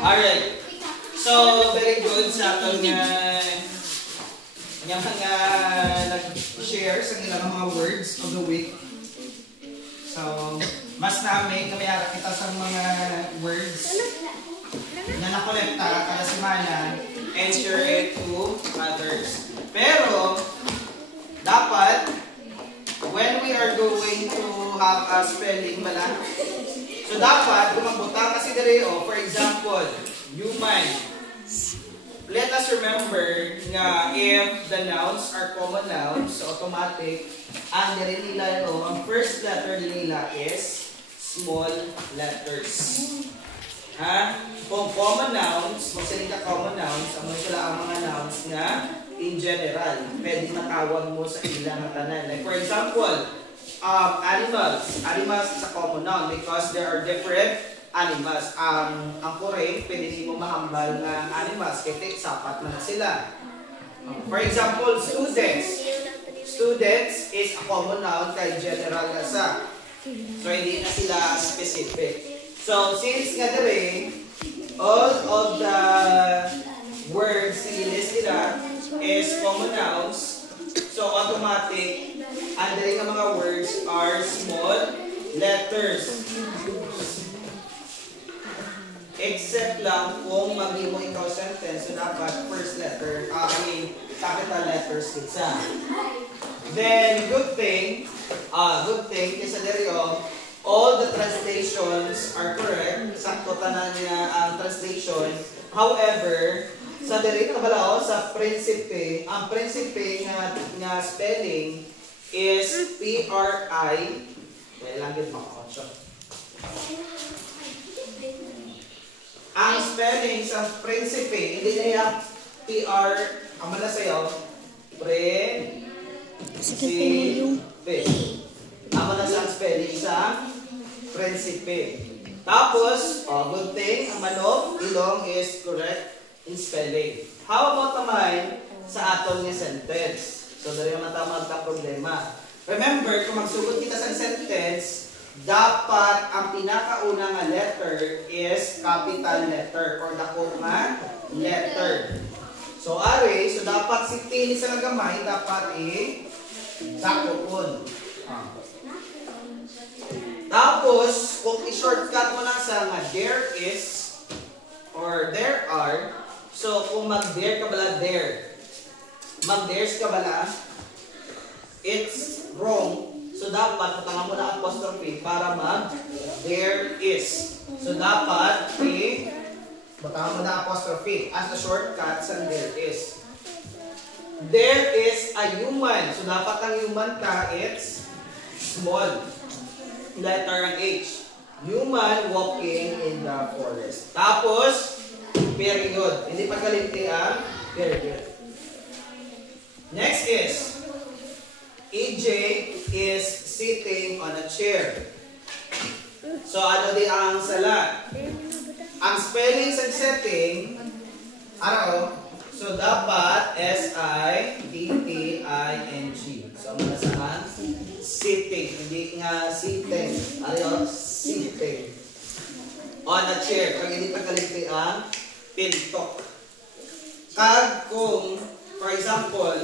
Alright. So, very good sa atong nga mga nag-share sa nilang mga words of the week. So, mas namin kami kita sa mga words na nakolekta kada semana and share it to others. Pero, dapat, when we are going to have a spelling bala, so dapat, kung magbutang kasi diri, for example, human. Let us remember nga if the nouns are common nouns, so automatic, ang diri nila, ang first letter nila is small letters. Ha? Kung common nouns, magsaling ka common nouns, ang sila ang mga nouns nga in general, pwede matawag mo sa ilang tanan. Like for example, animals. Animals is a common noun because there are different animals. Ang correct, pwede mo mahambal na animals kasi sapat na sila. For example, students. Students is a common noun kay general na sa. So, hindi na sila specific. So, since nga dere, all of the words nilist nila is common nouns. So, automatic, ang dere nga mga words are small letters. Except lang kung mag-imo ikaw sentence, so dapat first letter, capital letters kitsa. Then, good thing, kasi dero, all the translations are correct. Sakto tanan niya ang translation. However, sa dere kabalao, sa prinsipe, ang prinsipe nga spelling is P-R-I, lang yun makakonsyo. Ang spelling sa prinsipe, hindi niya PR, ang mala sa'yo, prinsipe. Ang mala sa spelling sa prinsipe. Tapos, good thing, ang manok, ilong is correct in spelling. How about naman sa atong ni sentence? So, dali naman tayo magka-problema. Remember, kung magsugod kita sa sentence, dapat ang pinakauna nga letter is capital letter or dako nga letter. So are, so dapat si T ni sa nagamay dapat dako pun. Tapos kung i-shortcut mo lang sa nga there is or there are, so kung mag-there ka bala there, mag-there's ka bala, it's wrong. So, dapat patangan mo na apostrophe para there is. So, dapat patangan mo na apostrophe as a shortcut sa there is. There is a human. So, dapat ang human it's small. Letter ang H. Human walking in the forest. Tapos, period. Hindi pa kalimti ang period. Next is EJ is sitting on a chair. So, ano di ang sala? Ang spelling sa setting, ano? So, dapat S-I-T-T-I-N-G. So, ano saan? Sitting. Hindi nga sitting. Ano? Sitting. On a chair. Pag hindi pagkaligti ang pintok. Kag kung, for example,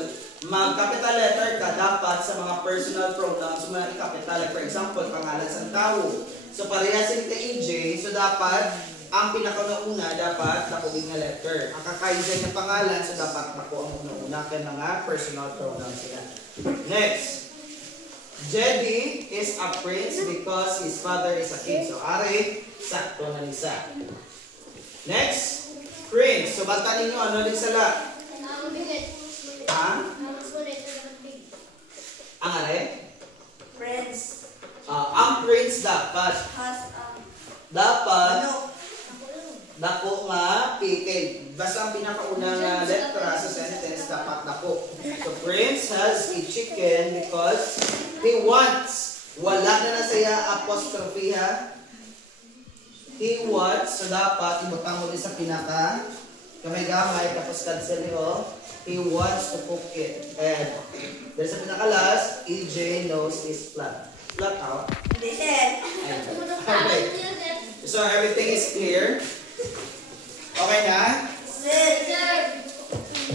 mag-capital letter ka dapat sa mga personal pronouns, mga i-capital. Like for example, pangalan sa tao. So, parehas yung EJ. So, dapat, ang pinakauna dapat nakuha nga letter. Ang kakaisa ng pangalan, so dapat nakuha ang una-una kaya mga personal pronouns sila. Next. Jedi is a prince because his father is a king. So, are, sakto na nisa. Next. Prince. So, banta ninyo, ano din sala? Ang are? Prince. Ang prince dapat. Dako nga PK. Basta ang pinakaunang letra sa sentence dapat dako. So prince has a chicken because he wants. Wala na saya apostrophe ha. He wants. So dapat ibutang mo din sa pinaka kamay-gamay tapos cancel nyo. He wants to cook it. And there's a pinaka-last, EJ knows is flat. Flat out. Hindi, sir. Okay. So everything is clear.